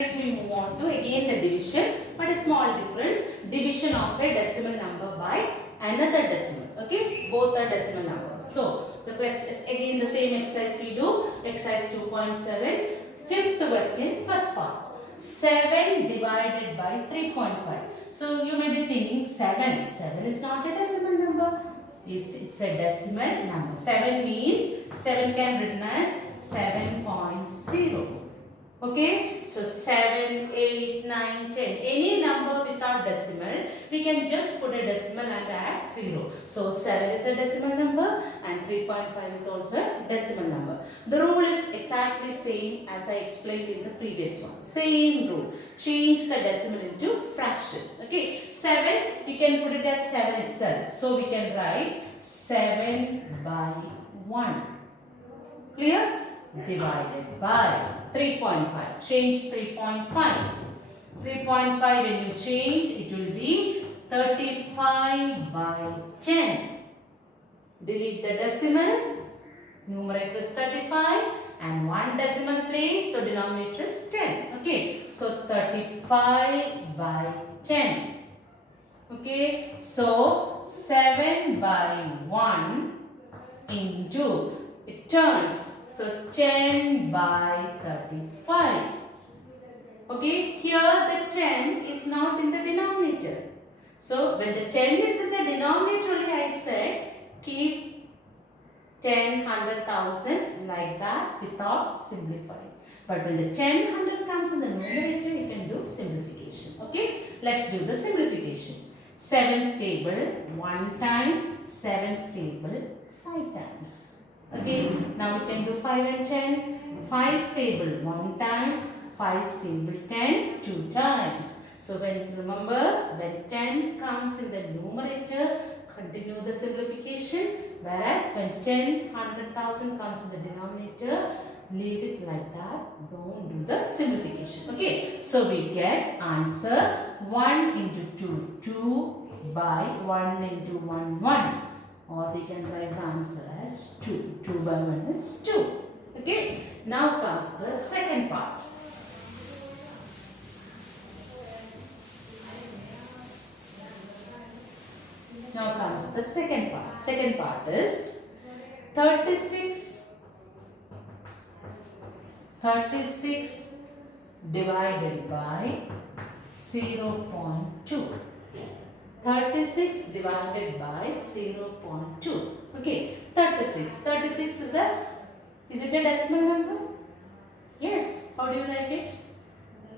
Next we move on to again the division, but a small difference. Division of a decimal number by another decimal. Okay, both are decimal numbers. So the question is again the same exercise we do. Exercise 2.7. Fifth question, first part. 7 divided by 3.5. So you may be thinking 7. 7 is not a decimal number. It's a decimal number. 7 means 7 can be written as 7.0. Okay, so 7, 8, 9, 10. Any number without decimal, we can just put a decimal and add 0. So 7 is a decimal number and 3.5 is also a decimal number. The rule is exactly same as I explained in the previous one. Same rule. Change the decimal into fraction. Okay, 7, we can put it as 7 itself. So we can write 7 by 1. Clear? Divided by 3.5. Change 3.5. 3.5 when you change, it will be 35 by 10. Delete the decimal. Numerator is 35 and one decimal place, so denominator is 10. Okay, so 35 by 10. Okay, so 7 by 1 into, it turns. So 10 by 35. Okay, here the 10 is not in the denominator. So when the 10 is in the denominator only, I said keep 10, 100,000 like that without simplifying. But when the 10, 100 comes in the numerator, you can do simplification. Okay, let's do the simplification. 7 stable 1 time, 7 stable 5 times. Okay, now we can do 5 and 10. 5 stable 1 time, 5 stable 10 2 times. So remember when 10 comes in the numerator, continue the simplification. Whereas when 10, 100,000 comes in the denominator, leave it like that. Don't do the simplification. Okay, so we get answer 1 into 2, 2 by 1 into 1, 1. Or we can write the answer as 2. 2 by 1 is 2. Okay. Now comes the second part. Now comes the second part. Second part is 36 divided by 0.2. 36 divided by 0.2. Okay, 36. 36 is it a decimal number? Yes. How do you write it?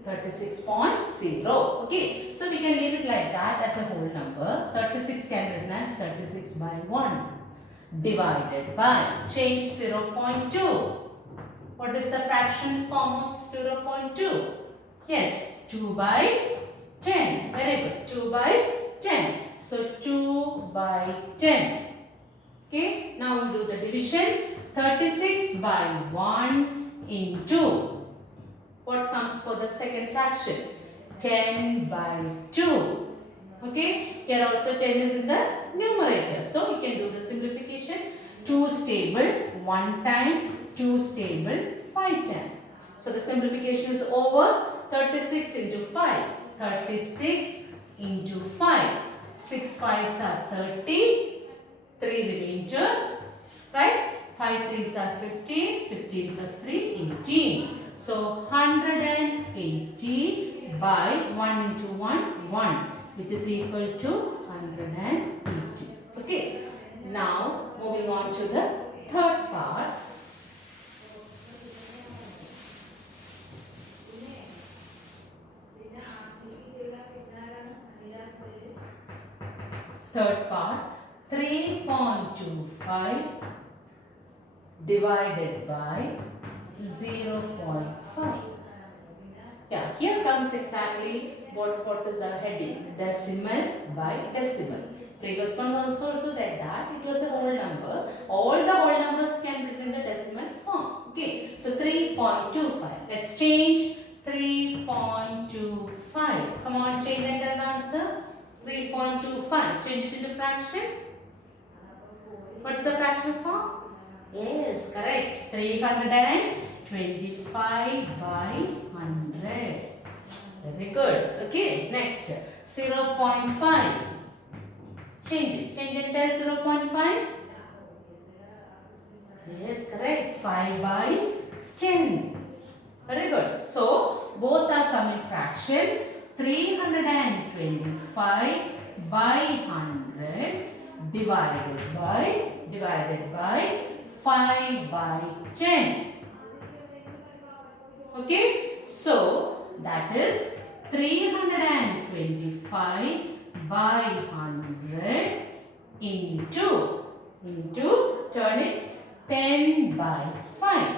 36.0. Okay, so we can leave it like that as a whole number. 36 can be written as 36 by 1 divided by, change 0.2. What is the fraction form of 0.2? Yes, 2 by 10. Very good. 2 by 10. So 2 by 10. Okay. Now we do the division. 36 by 1 into. What comes for the second fraction? 10 by 2. Okay. Here also 10 is in the numerator. So we can do the simplification. 2 stable 1 time. 2 stable 5 times. So the simplification is over. 36 into 5. 36 into 5. 6 5s are 30. 3 remainder. Right? 5 3s are 15. 15 plus 3, 18. So 180 by 1 into 1, 1. Which is equal to 180. Okay. Now moving on to the third part. Third part, 3.25 divided by 0.5. Yeah, here comes exactly what is our heading, decimal by decimal. Previous one was also like that. It was a whole number. All the whole numbers can be written in the decimal form. Okay, so 3.25. Let's change 3.25. Come on, change and tell the answer. 3.25. Change it into fraction. What's the fraction form? Yes, correct. 325 by 100. Very good. Okay, next 0.5. Change it. Change it, tell 0.5. Yes, correct. 5 by 10. Very good. So, both are coming fraction. 325 by 100 divided by 5 by 10. Okay. So, that is 325 by 100 into turn it 10 by 5.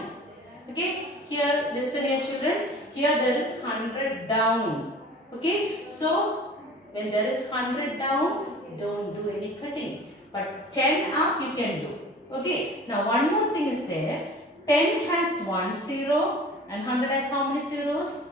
Okay. Here, listen here children. Here there is 100 down. Okay. So, when there is 100 down, don't do any cutting. But 10 up you can do. Okay. Now, one more thing is there. 10 has 1 0 and 100 has how many zeros?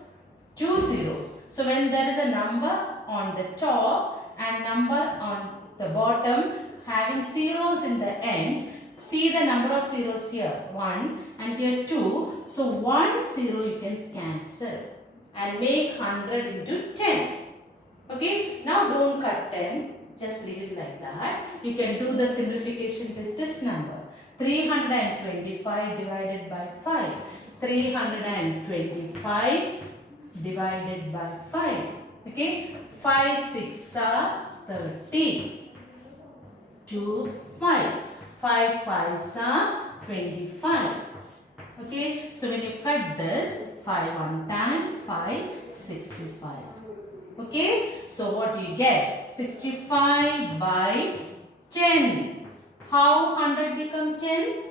2 zeros. So, when there is a number on the top and number on the bottom having zeros in the end, see the number of zeros here 1 and here 2. So 1 0 you can cancel and make 100 into 10. Okay. Now don't cut 10. Just leave it like that. You can do the simplification with this number. 325 divided by 5. 325 divided by 5. Okay. 5 6 are 30. 2 5. 5 5s are 25. Okay, so when you cut this, 5 1 time, 5 65. Okay, so what do you get? 65 by 10. How 100 become 10?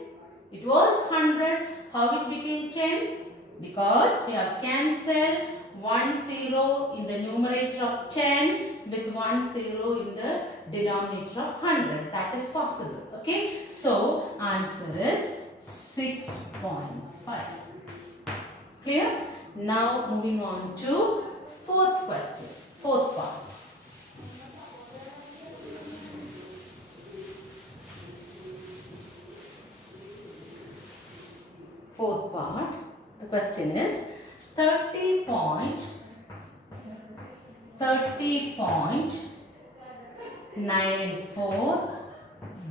It was 100. How it became 10? Because we have cancelled 1 0 in the numerator of 10 with 1 0 in the denominator of 100. That is possible. Okay, so answer is 6.5. Clear? Now moving on to fourth question, fourth part. Fourth part, the question is 30.94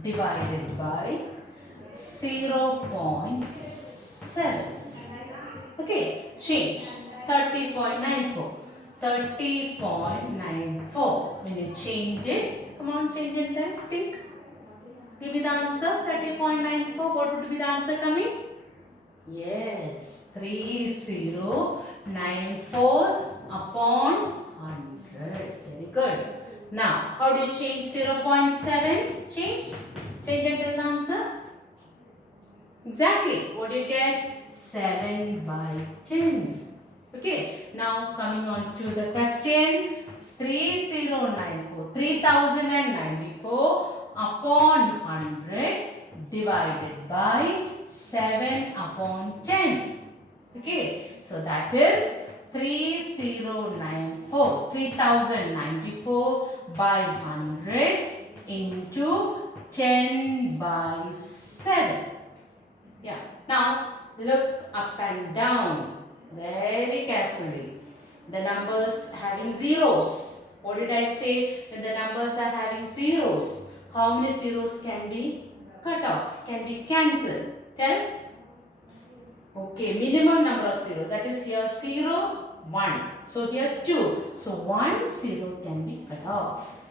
divided by 0.7. Okay, change 30.94. 30.94. When you change it, come on, change it then. Think. Give me the answer. 30.94. What would be the answer coming? Yes, 3094 upon 100. Very good. Now, how do you change 0.7? Change it to the answer. Exactly. What do you get? 7 by 10. Okay. Now, coming on to the question. 3094 upon 100 divided by 7 upon 10. Okay. So, that is 3094 by 100 into 10 by 7. Yeah. Now, look up and down very carefully. The numbers having zeros. What did I say? When the numbers are having zeros, how many zeros can be cut off? Can be cancelled? Tell. Okay, minimum number of zeros. That is here 0, 1. So here 2. So 1 0 can be cut off.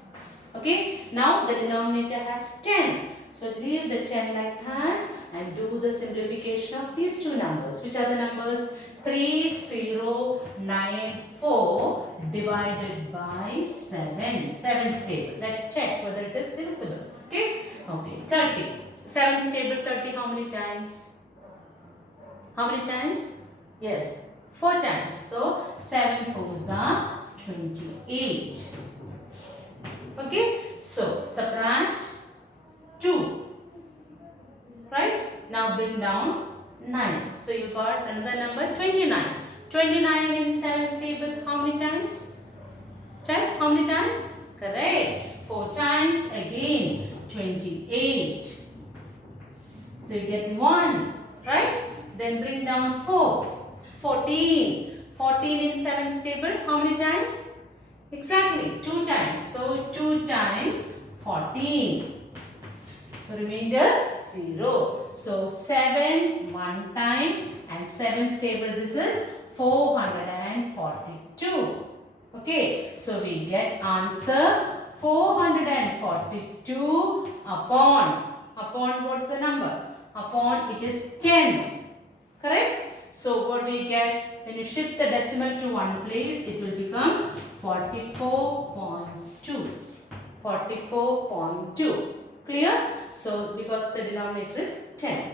Okay. Now the denominator has 10. So leave the 10 like that and do the simplification of these two numbers. Which are the numbers? 3094 divided by 7. 7 stable. Let's check whether it is divisible. Okay. Okay. 30. 7 stable 30 how many times? How many times? Yes. 4 times. So 7 4s are 28. Okay. So subtract 2. Right? Now bring down 9. So you got another number 29. 29 in 7 stable how many times? Check. How many times? Correct. 4 times again 28. So you get 1. Right? Then bring down 4. 14. 14 in 7's table, how many times? Exactly, 2 times. So 2 times 14. So remainder 0. So 7 one time and 7's table, this is 442. Okay, so we get answer 442 upon what's the number? Upon it is 10. Correct? So what we get when you shift the decimal to one place, it will become 44.2. 44.2. Clear? So because the denominator is 10.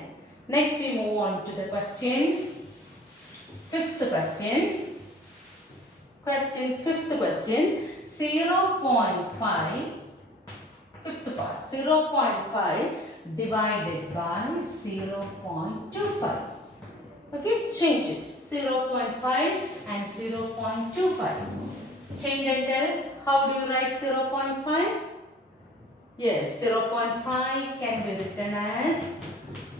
Next we move on to the question. Fifth question. Fifth question. 0.5. Fifth part. 0.5 divided by 0.25. Okay, change it. 0.5 and 0.25. Change and tell. How do you write 0.5? Yes, 0.5 can be written as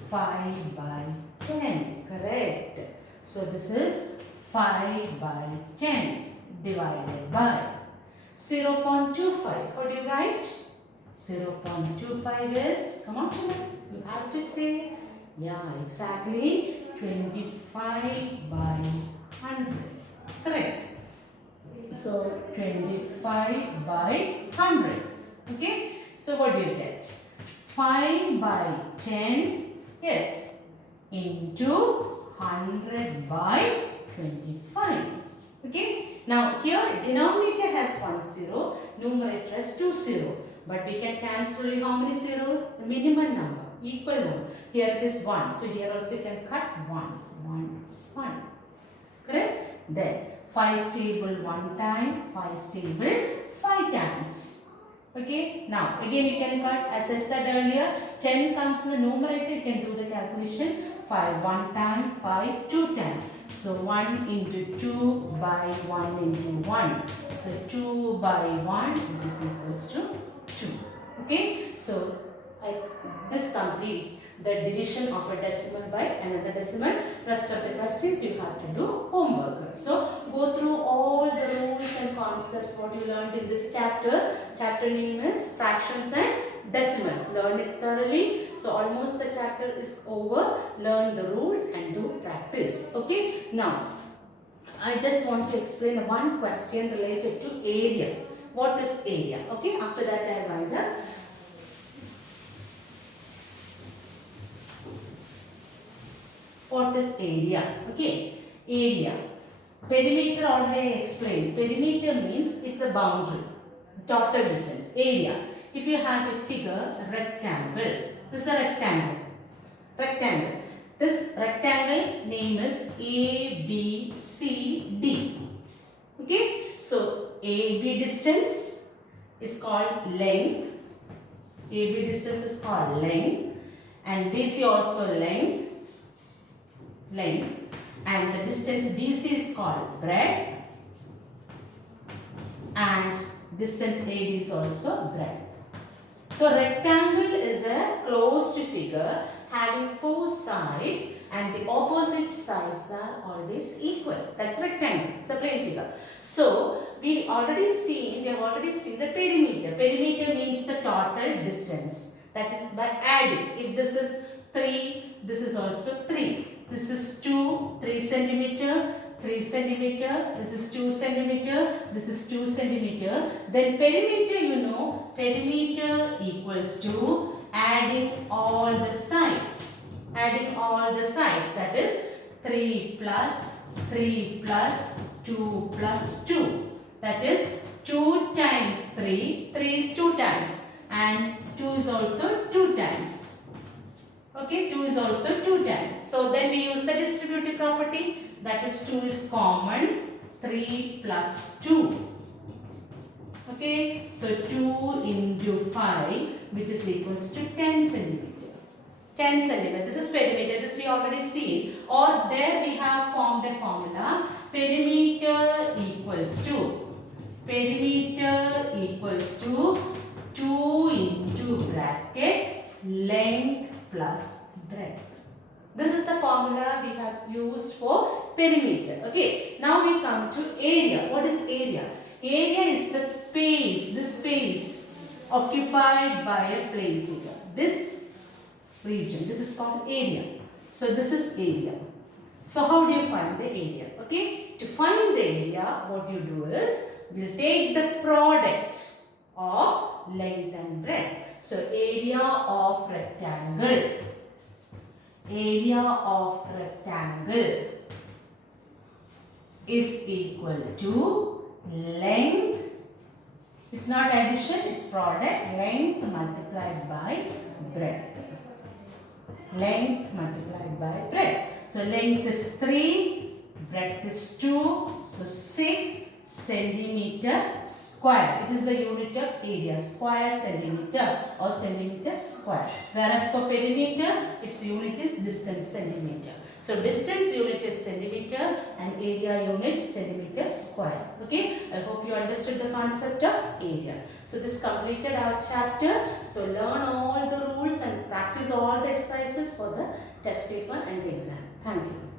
5 by 10. Correct. So this is 5 by 10 divided by 0.25. How do you write? 0.25 is, come on children, you have to say, yeah, exactly 25 by 100. Correct. So 25 by 100. Okay. So what do you get? 5 by 10, yes, into 100 by 25. Okay. Now here denominator has 1 0, numerator has 2 0. But we can cancel only how many zeros? The minimum number, equal number. Here it is 1. So here also you can cut 1, 1, 1. Correct? Then 5's table 1 time, 5's table 5 times. Okay, now again you can cut, as I said earlier, 10 comes in the numerator, you can do the calculation. 5 1 time, 5 2 times. So 1 into 2 by 1 into 1. So 2 by 1, this equals to 2. Okay, so this completes the division of a decimal by another decimal. Rest of the questions you have to do homework. So go through all the rules and concepts what you learned in this chapter. Chapter name is fractions and decimals. Learn it thoroughly. So almost the chapter is over. Learn the rules and do practice. Okay. Now I just want to explain one question related to area. What is area? Okay. After that I will wind up. What is area? Okay, area. Perimeter already explained. Perimeter means it's the boundary, total distance, area. If you have a figure, rectangle. This is a rectangle. Rectangle. This rectangle name is ABCD. Okay, so AB distance is called length. AB distance is called length, and DC also length. And the distance BC is called breadth, and distance AD is also breadth. So rectangle is a closed figure having 4 sides and the opposite sides are always equal. That's rectangle. It's a plain figure. So we have already seen the perimeter. Perimeter means the total distance. That is by adding. If this is 3, this is also 3. This is 2, 3 centimeter, 3 centimeter, this is 2 centimeter, this is 2 centimeter. Then perimeter, you know, perimeter equals to adding all the sides. Adding all the sides, that is 3 plus 2 plus 2. That is 2 times 3, 3 is 2 times, and 2 is also 2 times. Okay, 2 is also 2 times. So then we use the distributive property, that is 2 is common, 3 plus 2. Okay, so 2 into 5, which is equals to 10 centimeter. 10 centimeter. This is perimeter. This we already seen. Or there we have formed a formula. Perimeter equals to 2 into bracket length plus breadth. This is the formula we have used for perimeter. Okay. Now we come to area. What is area? Area is the space occupied by a plane figure. This region, this is called area. So this is area. So how do you find the area? Okay. To find the area, what you do is, we'll take the product of length and breadth. So area of rectangle. Area of rectangle is equal to length. It's not addition, it's product. Length multiplied by breadth. Length multiplied by breadth. So length is 3, breadth is 2, so 6 centimeter square. It is the unit of area, square centimeter or centimeter square. Whereas for perimeter, its unit is distance centimeter. So distance unit is centimeter and area unit centimeter square. Okay, I hope you understood the concept of area. So this completed our chapter. So learn all the rules and practice all the exercises for the test paper and the exam. Thank you.